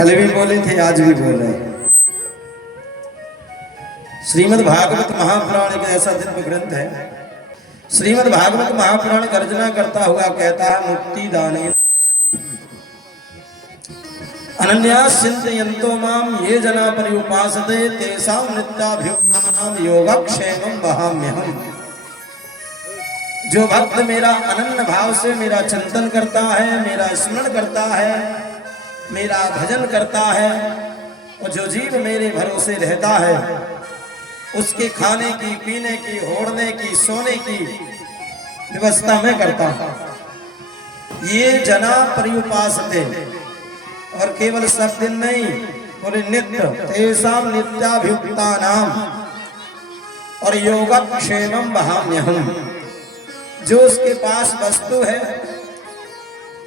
कल भी बोले थे, आज भी बोल रहे हैं। श्रीमद् भागवत महापुराण एक ऐसा दिव्य ग्रंथ है। श्रीमद् भागवत महापुराण गर्जना करता हुआ कहता है, मुक्ति दाने अनन्यास चिन्तयन्तो माम ये जना पर्युपासते तेषां नित्याभियुक्तानां योगक्षेमं वहाम्यहम्। जो भक्त मेरा अनन्य भाव से मेरा चिंतन करता है, मेरा स्मरण करता है, मेरा भजन करता है, और जो जीव मेरे भरोसे रहता है, उसके खाने की, पीने की, ओढ़ने की, सोने की व्यवस्था मैं करता हूं। ये जना पर्युपासते, और केवल सब दिन नहीं, बोले नित्य, तेषां नित्याभियुक्तानां और योगक्षेमं वहाम्यहम्। जो उसके पास वस्तु है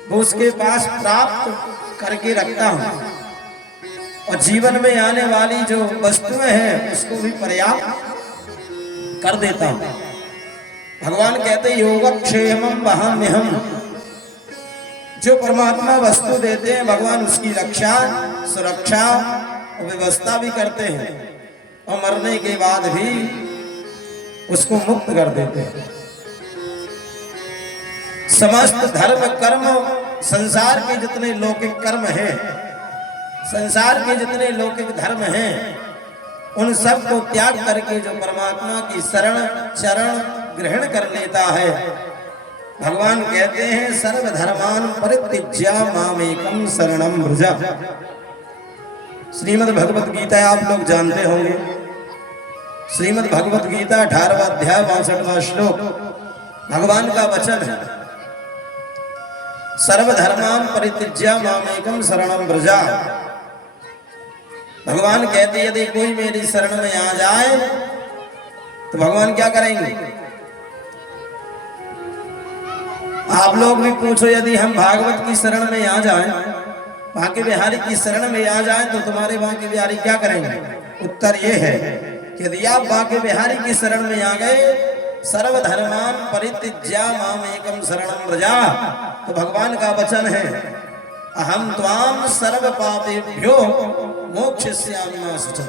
वो उसके पास प्राप्त करके रखता हूं, और जीवन में आने वाली जो वस्तुएं हैं उसको भी पर्याप्त कर देता हूं। भगवान कहते योगक्षेमं वहाम्यहम्। जो परमात्मा वस्तु देते हैं भगवान उसकी रक्षा, सुरक्षा और व्यवस्था भी करते हैं, और मरने के बाद भी उसको मुक्त कर देते हैं। समस्त धर्म कर्म, संसार के जितने लौकिक कर्म हैं, संसार के जितने लौकिक धर्म हैं, उन सब को त्याग करके जो परमात्मा की शरण चरण ग्रहण कर लेता है, भगवान कहते हैं सर्वधर्मान परित्यज्य मामेकं शरणं व्रज। श्रीमद् भगवत गीता आप लोग जानते होंगे। श्रीमद् भगवत गीता 18वां अध्याय 62वां श्लोक भगवान का वचन है, सर्वधर्मान परित्यज्य मामेकं शरणं व्रज। भगवान कहते यदि कोई मेरी शरण में आ जाए तो भगवान क्या करेंगे? आप लोग भी पूछो, यदि हम भागवत की शरण में आ जाएं, बांके बिहारी की शरण में आ जाएं, तो तुम्हारे बांके बिहारी क्या करेंगे? उत्तर ये है कि यदि आप बांके बिहारी की शरण में आ गए, सर्वधर्मान परित्यज्य मामेकं शरणं व्रज, तो भगवान का वचन है अहम त्वाम सर्व पापेभ्यो मोक्षयिष्यामि मा शुचः।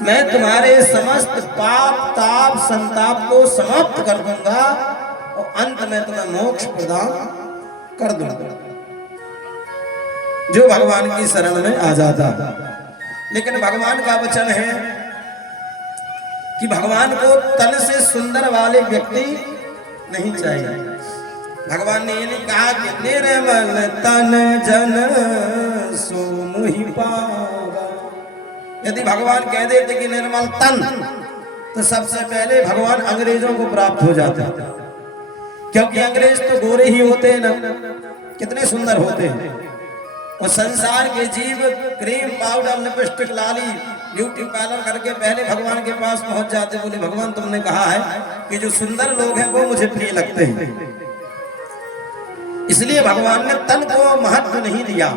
मैं तुम्हारे समस्त पाप ताप संताप को समाप्त कर दूंगा और अंत में तुम्हें मोक्ष प्रदान कर दूंगा। जो भगवान की शरण में आ जाता। लेकिन भगवान का वचन है कि भगवान को तन से सुंदर वाले व्यक्ति नहीं चाहिए। भगवान ने ये नहीं कहा कि निर्मल तन जन सो मुहि पावा। यदि भगवान कह देते कि निर्मल तन, तो सबसे पहले भगवान अंग्रेजों को प्राप्त हो जाते, क्योंकि अंग्रेज तो गोरे ही होते हैं ना, कितने सुंदर होते हैं। और संसार के जीव क्रीम पाउडर लिपस्टिक लाली ब्यूटी पार्लर करके पहले भगवान के पास पहुंच जाते, बोले भगवान तुमने कहा है कि जो सुंदर लोग हैं वो मुझे प्रिय लगते हैं। इसलिए भगवान ने तन को महत्व नहीं दिया,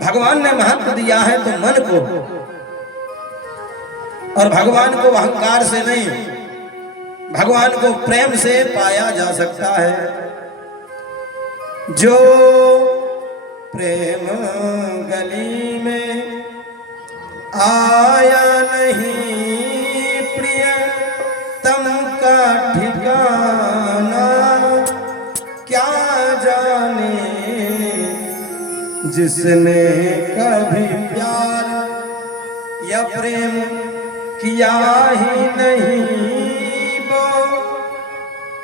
भगवान ने महत्व दिया है तो मन को। और भगवान को अहंकार से नहीं, भगवान को प्रेम से पाया जा सकता है। जो प्रेम गली में आया नहीं प्रिय तम का ठिकाना, क्या जाने जिसने कभी प्यार या प्रेम किया ही नहीं, वो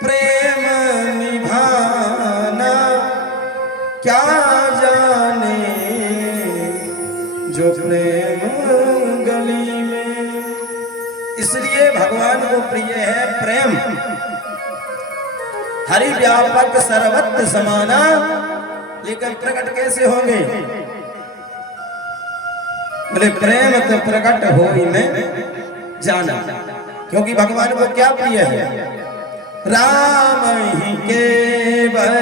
प्रेम निभाना क्या जाने जो प्रेम गली में। इसलिए भगवान को प्रिय है प्रेम। हरि व्यापक सर्वत्र समाना, लेकिन प्रकट कैसे होंगे? बोले प्रेम तो प्रकट हो ही में जाना। क्योंकि भगवान को क्या प्रिय है? राम ही केवल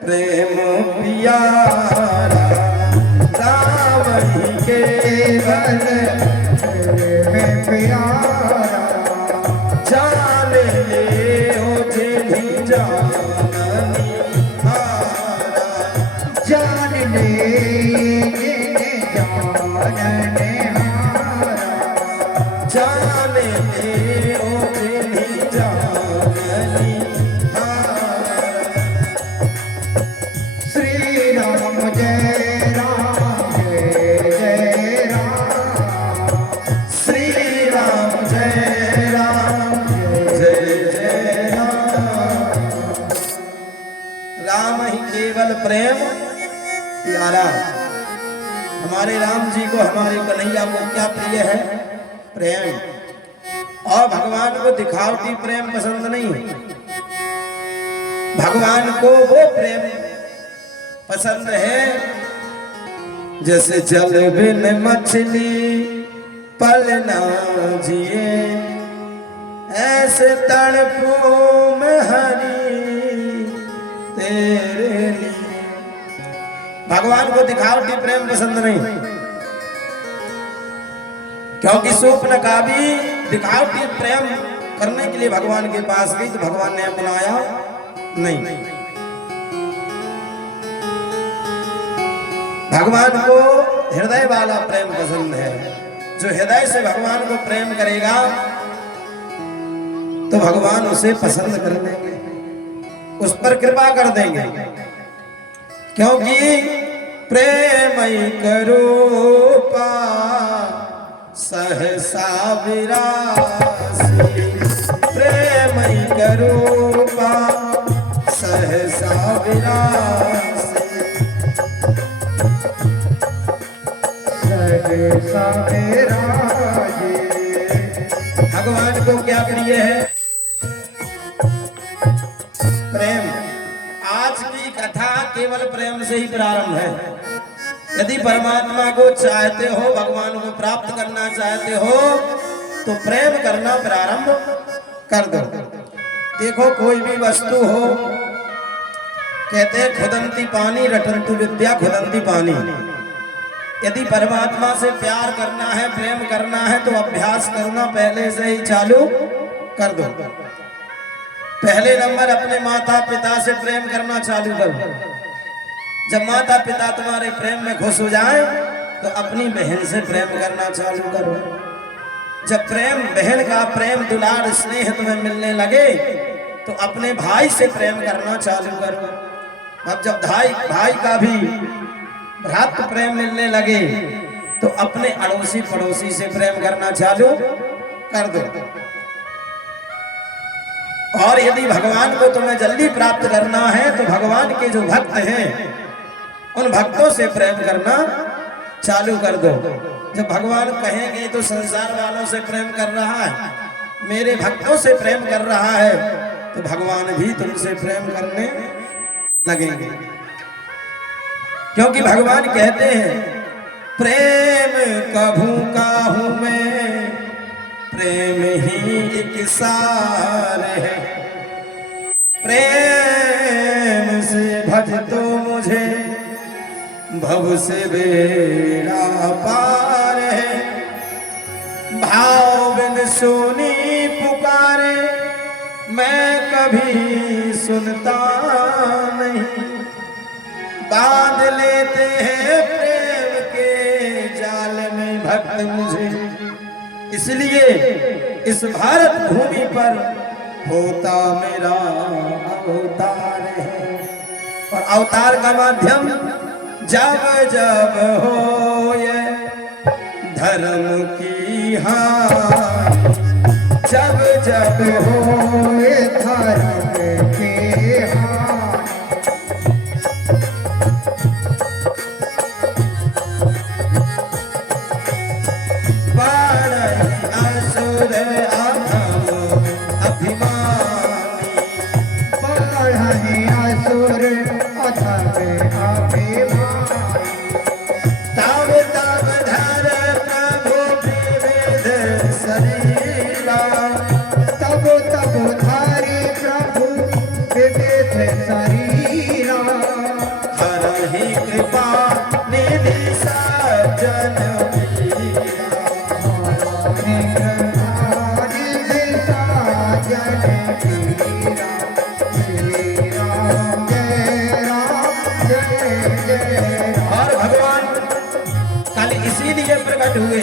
प्रेम प्यारा, राम ही केवल प्रेम प्यारा, जान ले ओ जिन्हीं जाननी हारा, जान ओ जिन्हीं जाननी श्री राम जय राम जय जय राम श्री राम जय राम जय जय राम। राम ही केवल प्रेम प्यारा। हमारे राम जी को, हमारे कन्हैया को क्या प्रिय है? प्रेम। और भगवान को दिखावटी प्रेम पसंद नहीं। भगवान को वो प्रेम पसंद है जैसे जल बिन मछली पल ना जिए, ऐसे तड़पों में हरि तेरे लिए। भगवान को दिखावटी प्रेम पसंद नहीं, क्योंकि स्वप्न का भी दिखावटी प्रेम करने के लिए भगवान के पास गई तो भगवान ने अपनाया नहीं। भगवान को हृदय वाला प्रेम पसंद है। जो हृदय से भगवान को प्रेम करेगा तो भगवान उसे पसंद कर लेंगे, उस पर कृपा कर देंगे, क्योंकि प्रेम करूपा सहसा विरासी। प्रेम करूपा सहसा विरासी। सहसा विराजे। भगवान को क्या प्रिय है? प्रेम। आज की कथा केवल प्रेम से ही प्रारंभ है। यदि परमात्मा को चाहते हो, भगवान को प्राप्त करना चाहते हो, तो प्रेम करना प्रारंभ कर दो। देखो कोई भी वस्तु हो, कहते हैं खुदंती पानी रटंतु विद्या खुदंती पानी। यदि परमात्मा से प्यार करना है, प्रेम करना है, तो अभ्यास करना पहले से ही चालू कर दो। पहले नंबर अपने माता पिता से प्रेम करना चालू करो। जब माता पिता तुम्हारे प्रेम में खुश हो जाए तो अपनी बहन से प्रेम करना चालू करो। जब प्रेम, बहन का प्रेम, दुलार, स्नेह तुम्हें मिलने लगे तो अपने भाई से प्रेम करना चालू करो। अब जब भाई का भी भ्रातृ प्रेम मिलने लगे तो अपने अड़ोसी पड़ोसी से प्रेम करना चालू कर दो। और यदि भगवान को तुम्हें जल्दी प्राप्त करना है तो भगवान के जो भक्त हैं उन भक्तों से प्रेम करना चालू कर दो। जब भगवान कहेंगे तो संसार वालों से प्रेम कर रहा है, मेरे भक्तों से प्रेम कर रहा है, तो भगवान भी तुमसे प्रेम करने लगेंगे। क्योंकि भगवान कहते हैं प्रेम कभू का हूं मैं, प्रेम ही एक सार है। प्रेम से भज तो मुझे भव से बेड़ा पार है। भाव बिन सुनी पुकारे मैं कभी सुनता नहीं। बांध लेते हैं प्रेम के जाल में भक्त मुझे, इसलिए इस भारत भूमि पर होता मेरा अवतार है। और अवतार का माध्यम जब जब हो ये धर्म की हानि, जब जब हो ये धर्म की हानि। असुर अधम अभिमानी, बढ़े असुर अधम अभिमानी। तब तब धर प्रभु विविध शरीरा, तब तब धारी प्रभु विविध शरीरा। हरहि कृपा निधि सज्जन और भगवान कल इसीलिए प्रकट हुए